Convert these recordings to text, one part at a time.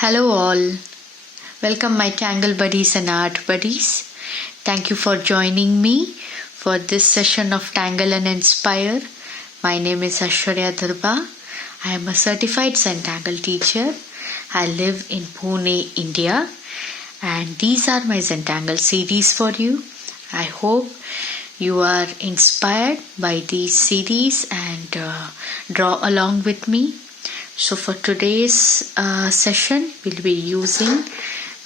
Hello all, welcome my Tangle buddies and art buddies. Thank you for joining me for this session of Tangle and Inspire. My name is Ashwarya Durba. I am a certified Zentangle teacher. I live in Pune, India, and these are my Zentangle series for you. I hope you are inspired by these series and draw along with me. So for today's session, we'll be using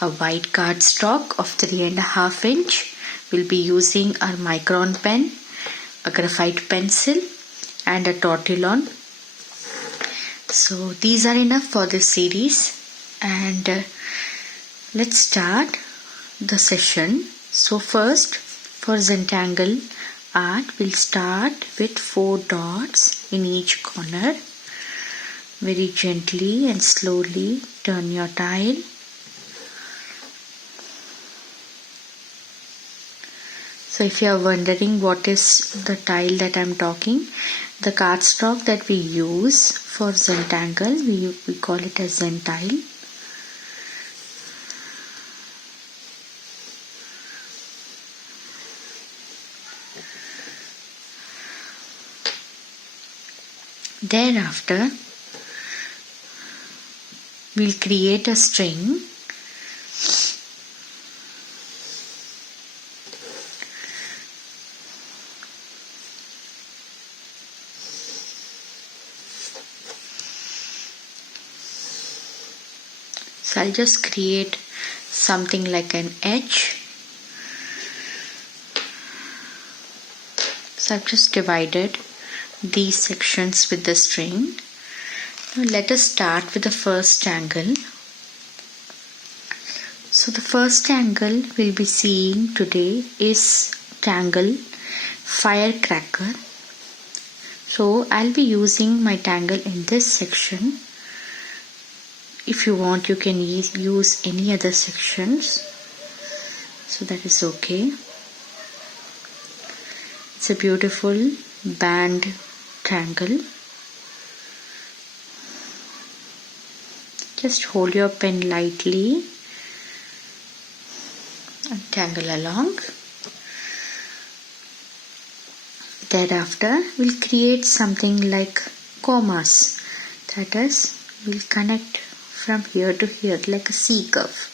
a white cardstock of 3.5 inch. We'll be using our micron pen, a graphite pencil, and a tortillon. So these are enough for this series, and let's start the session. So first, for Zentangle art, we'll start with 4 dots in each corner. Very gently and slowly turn your tile. So if you are wondering what is the tile that I am talking, the cardstock that we use for Zentangle, we call it as Zentile. Thereafter, we'll create a string. So I'll just create something like an H. So I've just divided these sections with the string. Now let us start with the first tangle. So the first tangle we'll be seeing today is tangle FireCracker. So I'll be using my tangle in this section. If you want, you can use any other sections. So that is okay. It's a beautiful band tangle. Just hold your pen lightly and tangle along. Thereafter, we'll create something like commas. That is, we'll connect from here to here like a C curve.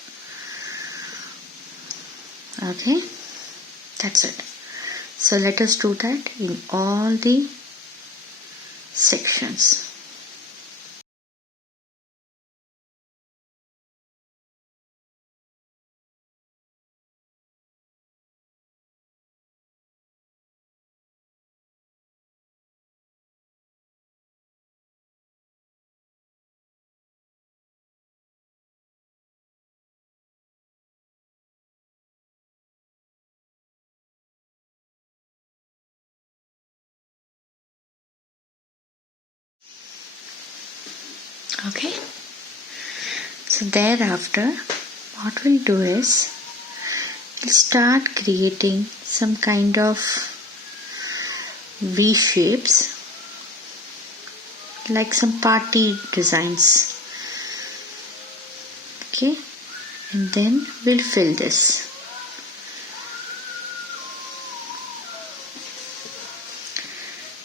Okay, that's it. So let us do that in all the sections. Okay, so thereafter what we'll do is we'll start creating some kind of V shapes like some party designs. Okay, and then we'll fill this.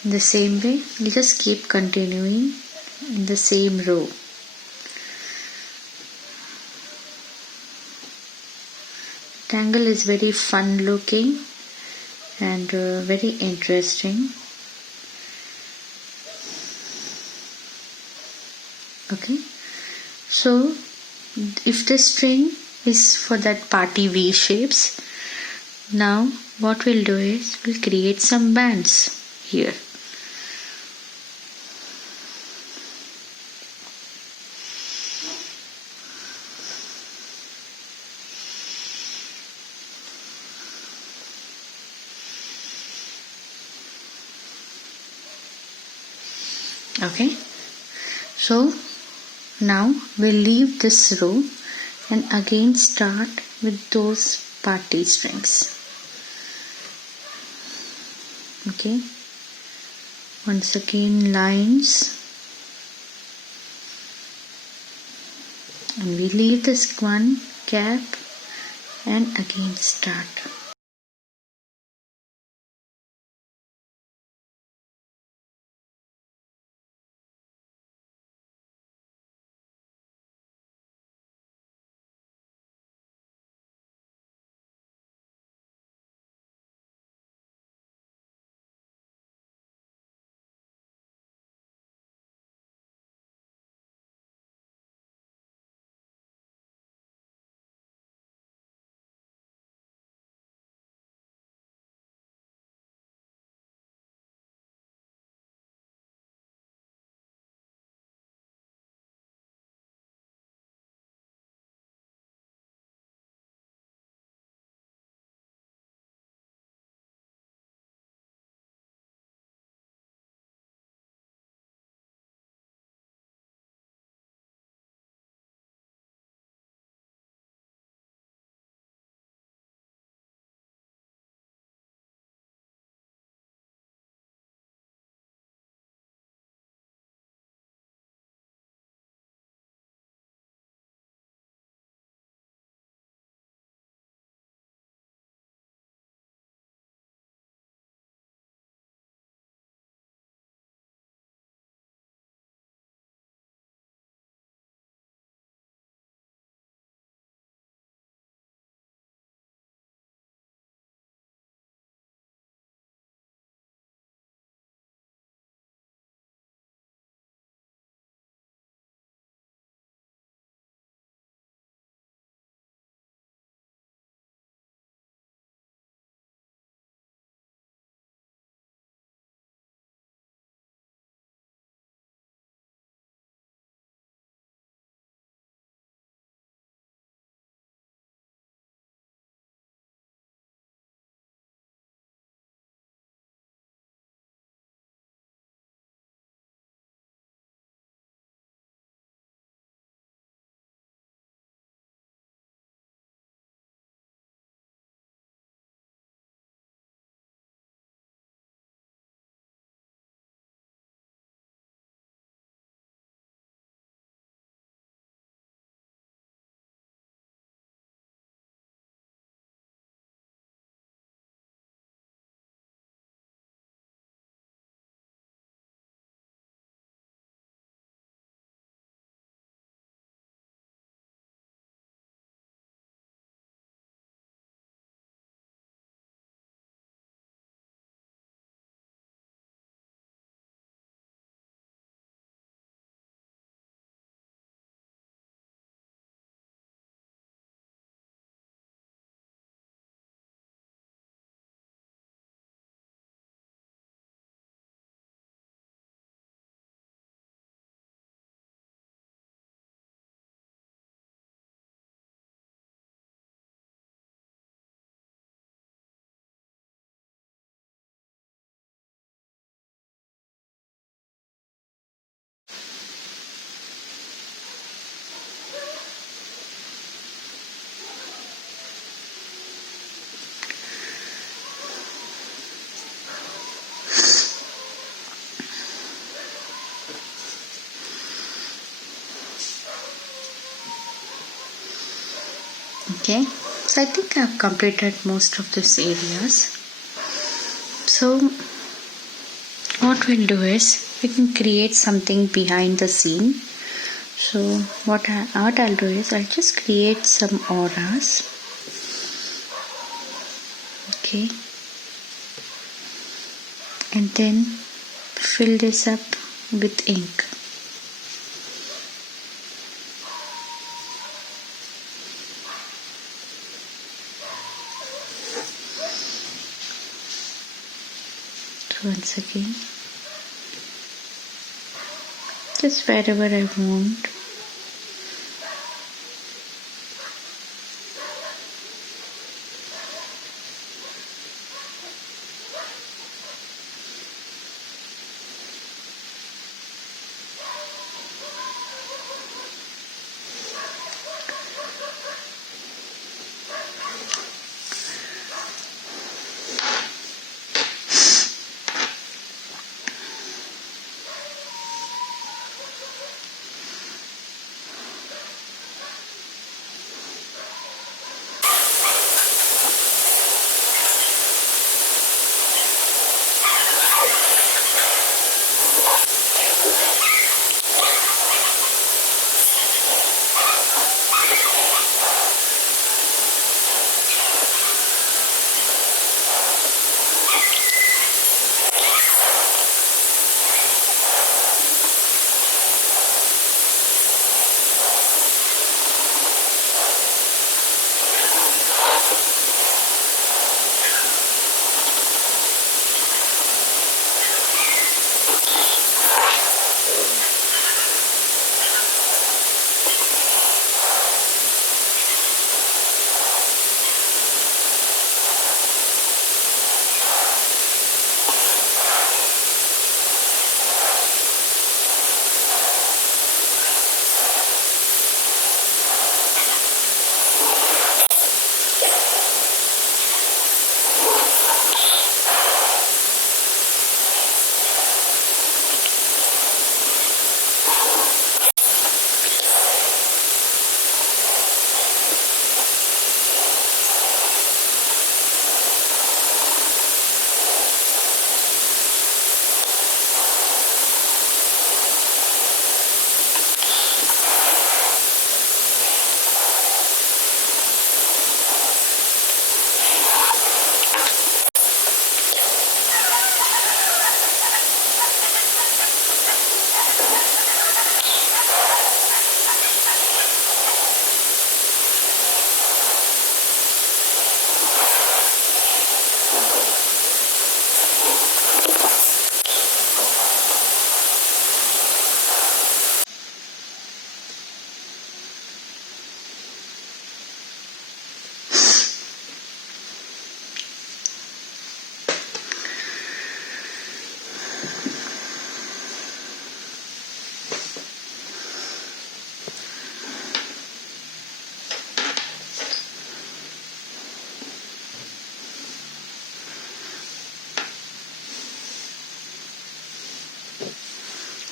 In the same way, we'll just keep continuing in the same row. Tangle is very fun looking and very interesting. Okay, so if the string is for that party V shapes, now what we'll do is we'll create some bands here. Okay, so now we'll leave this row and again start with those party strings. Okay, once again lines and we leave this one gap and again start. Okay, so I think I've completed most of these areas. So what we'll do is we can create something behind the scene. So what I'll do is I'll just create some auras. Okay, and then fill this up with ink. So once again, just wherever I want.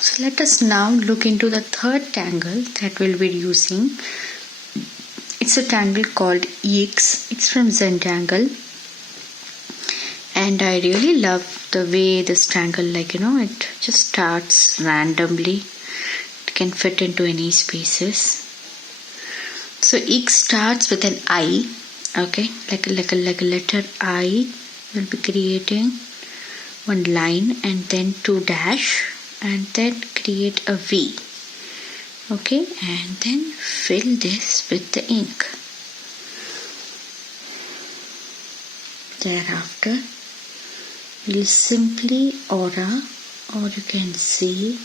So let us now look into the third tangle that we'll be using. It's a tangle called EX. It's from Zentangle. And I really love the way this tangle, it just starts randomly. It can fit into any spaces. So EX starts with an I. Okay, like a letter I. We'll be creating one line and then 2 dash and then create a V. Okay, and then fill this with the ink. Thereafter, we'll simply aura, or you can see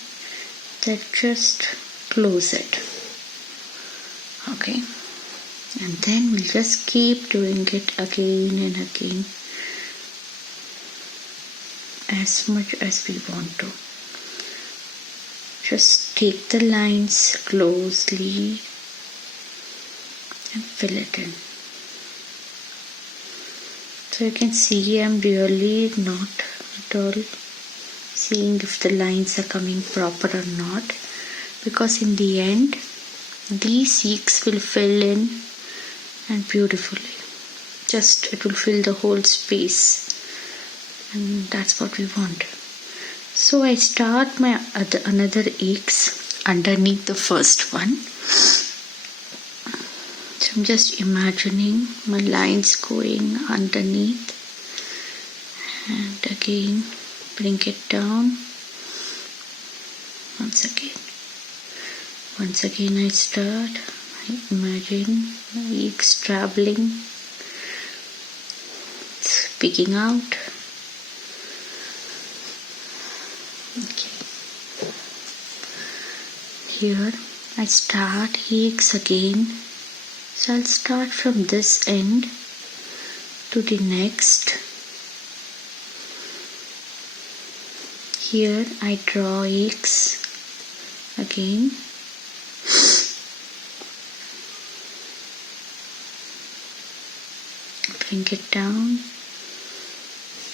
that just close it. Okay, and then we'll just keep doing it again and again as much as we want to. Just take the lines closely and fill it in. So you can see I'm really not at all seeing if the lines are coming proper or not, because in the end these EX will fill in and beautifully. Just it will fill the whole space, and that's what we want. So I start my another EX underneath the first one. So I'm just imagining my lines going underneath and again bring it down. Once again I start. I imagine my EX traveling. It's peeking out. Okay. Here I start EX again. So I'll start from this end to the next. Here I draw EX again. Bring it down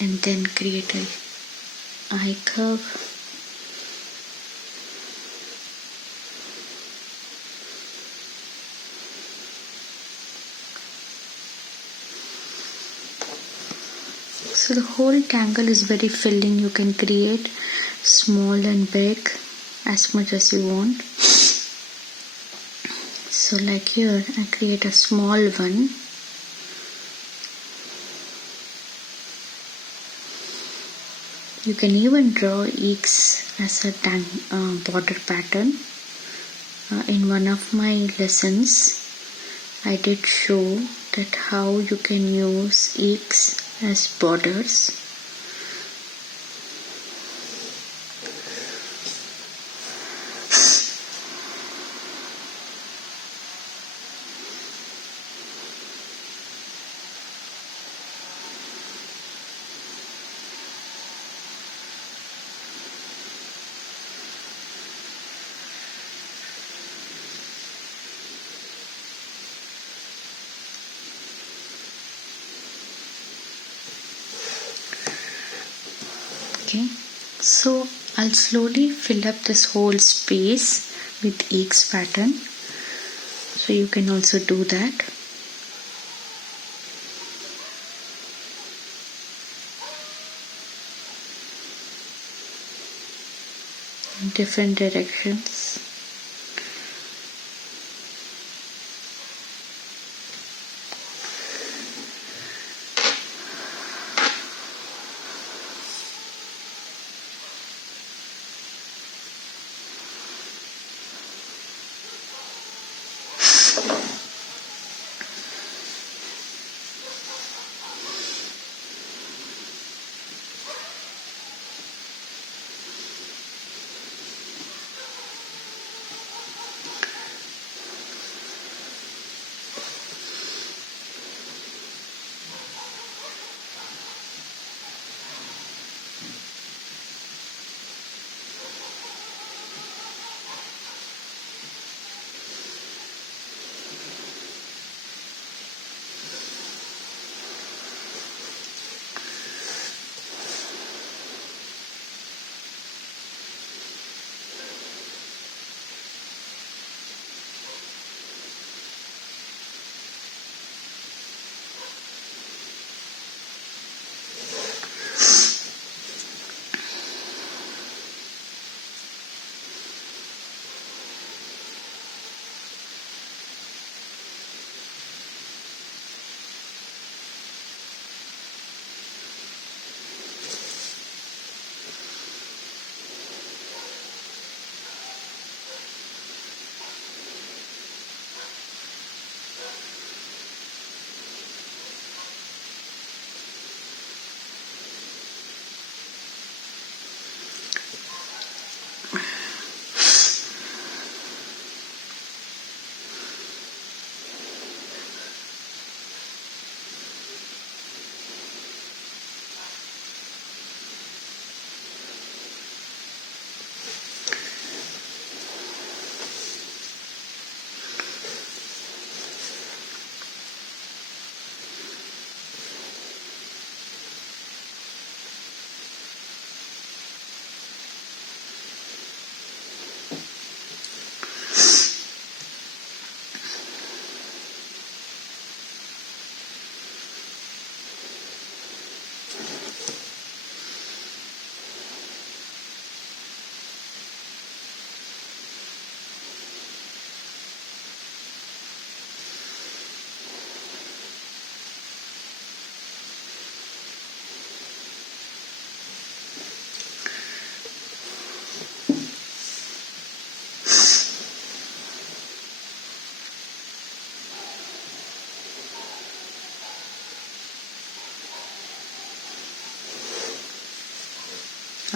and then create an eye curve. So the whole tangle is very filling. You can create small and big as much as you want. So like here I create a small one. You can even draw EX as a border pattern. In one of my lessons I did show that how you can use EX as borders. Okay, so I'll slowly fill up this whole space with EX pattern. So you can also do that. In different directions.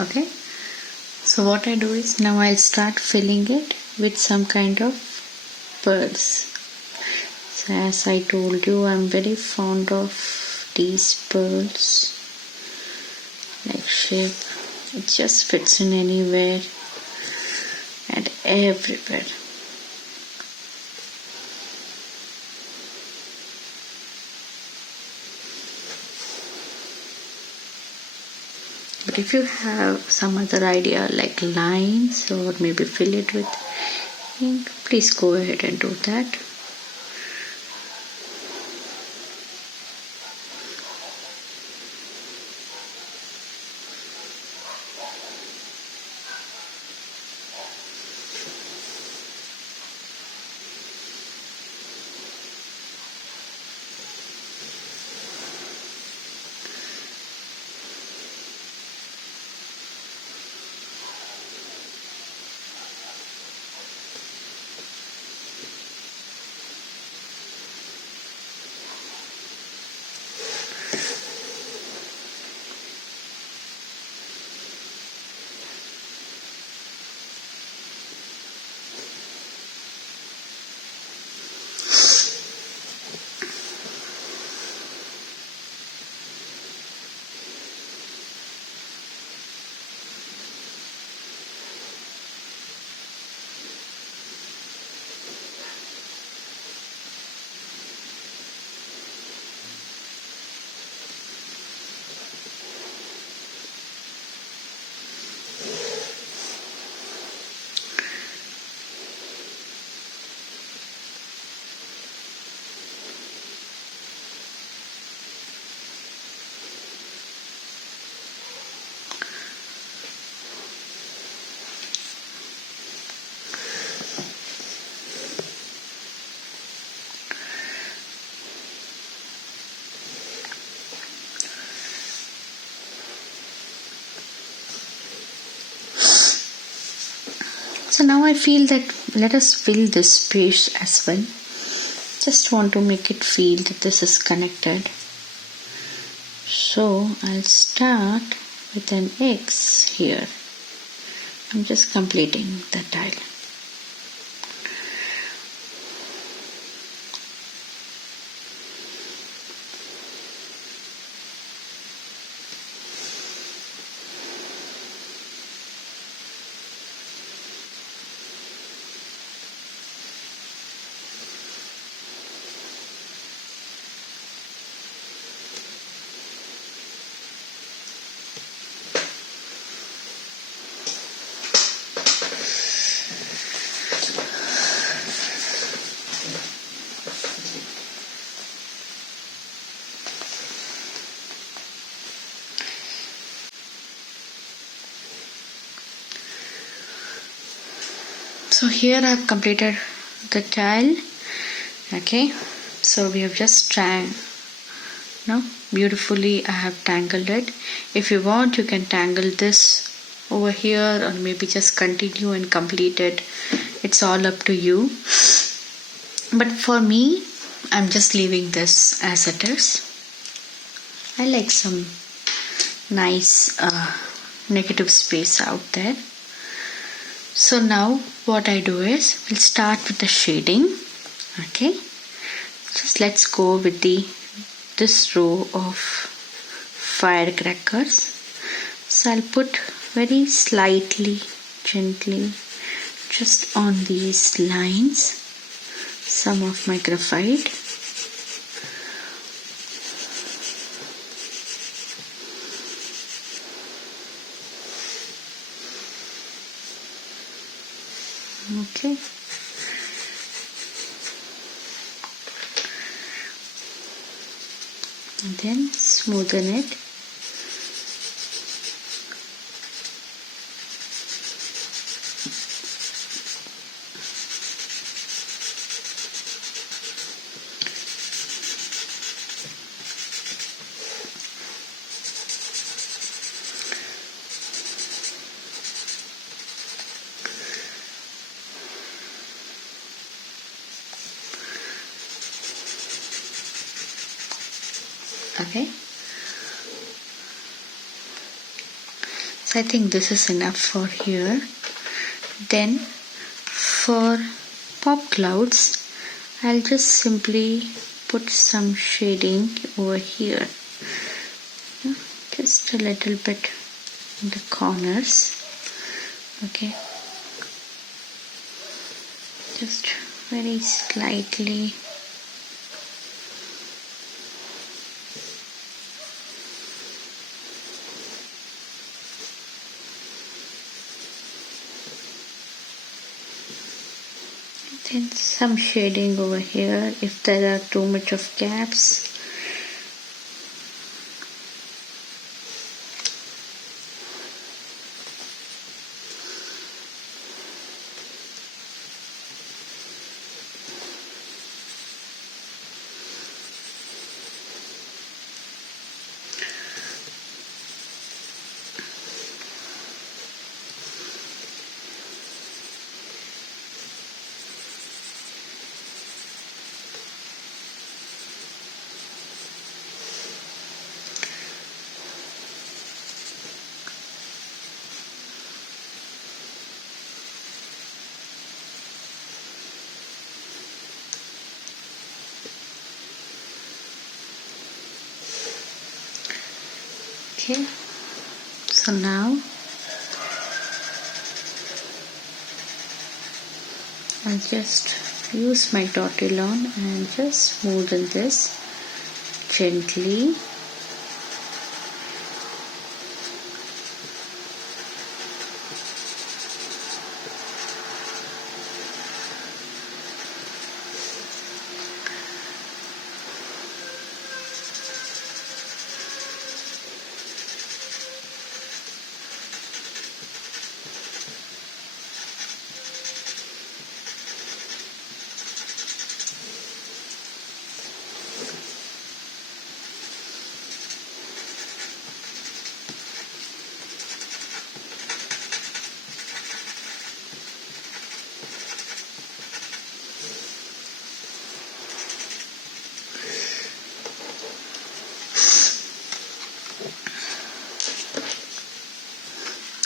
Okay, so what I do is now I'll start filling it with some kind of pearls. So as I told you, I'm very fond of these pearls like shape. It just fits in anywhere and everywhere. But if you have some other idea like lines or maybe fill it with ink, please go ahead and do that. So now I feel that let us fill this space as well. Just want to make it feel that this is connected. So I'll start with an X here. I'm just completing the tile. So here I have completed the tile. Okay, so we have just beautifully I have tangled it. If you want, you can tangle this over here or maybe just continue and complete it. It's all up to you. But for me, I'm just leaving this as it is. I like some nice negative space out there. So now what I do is we'll start with the shading. Okay, just let's go with this row of firecrackers. So I'll put very slightly, gently, just on these lines, some of my graphite. Okay. And then smoothen it. Okay, so I think this is enough for here. Then for PopClouds, I'll just simply put some shading over here, just a little bit in the corners. Okay, just very slightly. Then some shading over here if there are too much of gaps. Okay, so now I'll just use my dottilon and just smoothen this gently.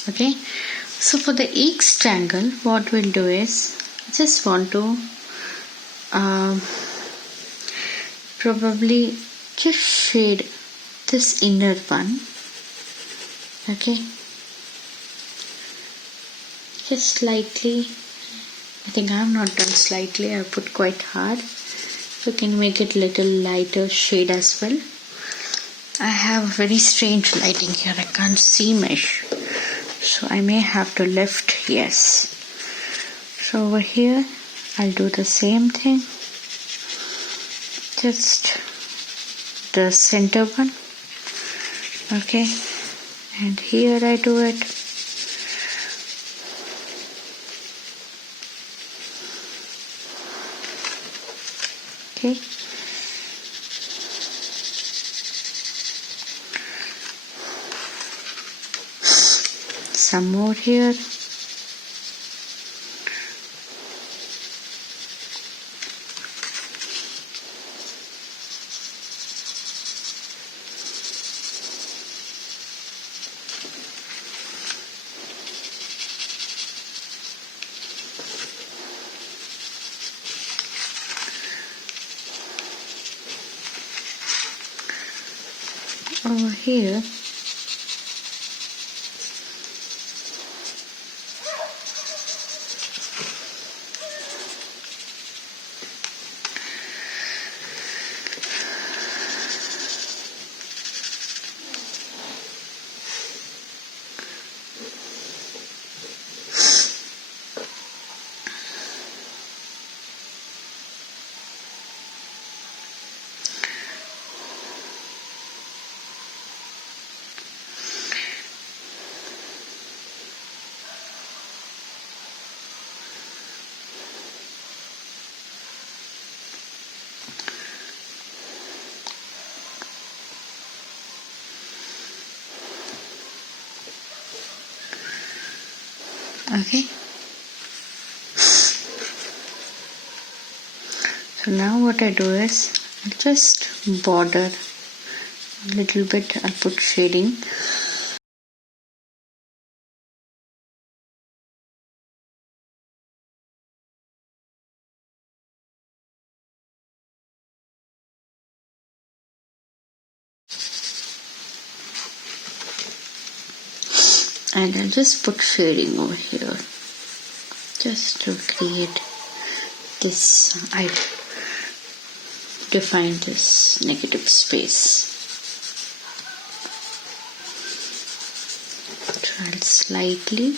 Okay, so for the X triangle, what we'll do is just want to probably just shade this inner one. Okay, just slightly. I think I have not done slightly, I put quite hard, so you can make it little lighter shade as well. I have very strange lighting here, I can't see mesh, so I may have to lift. Yes, so over here I'll do the same thing, just the center one. Okay, and here I do it. Okay, some more here. Over here okay. So now what I do is I'll just border a little bit. I'll put shading and I'll just put shading over here just to create this. I define this negative space. Try slightly.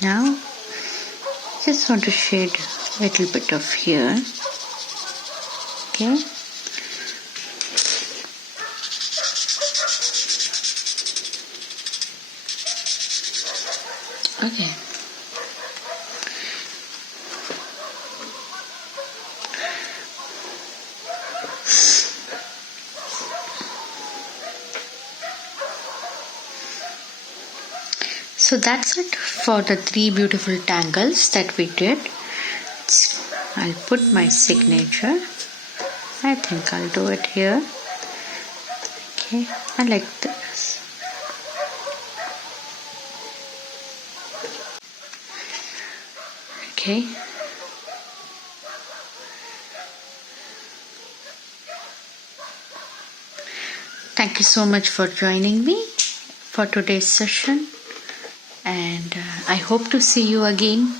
Now, just want to shade a little bit of here. Okay. Okay. So that's it for the 3 beautiful tangles that we did. I'll put my signature. I think I'll do it here. Okay, I like this. Okay. Thank you so much for joining me for today's session, and I hope to see you again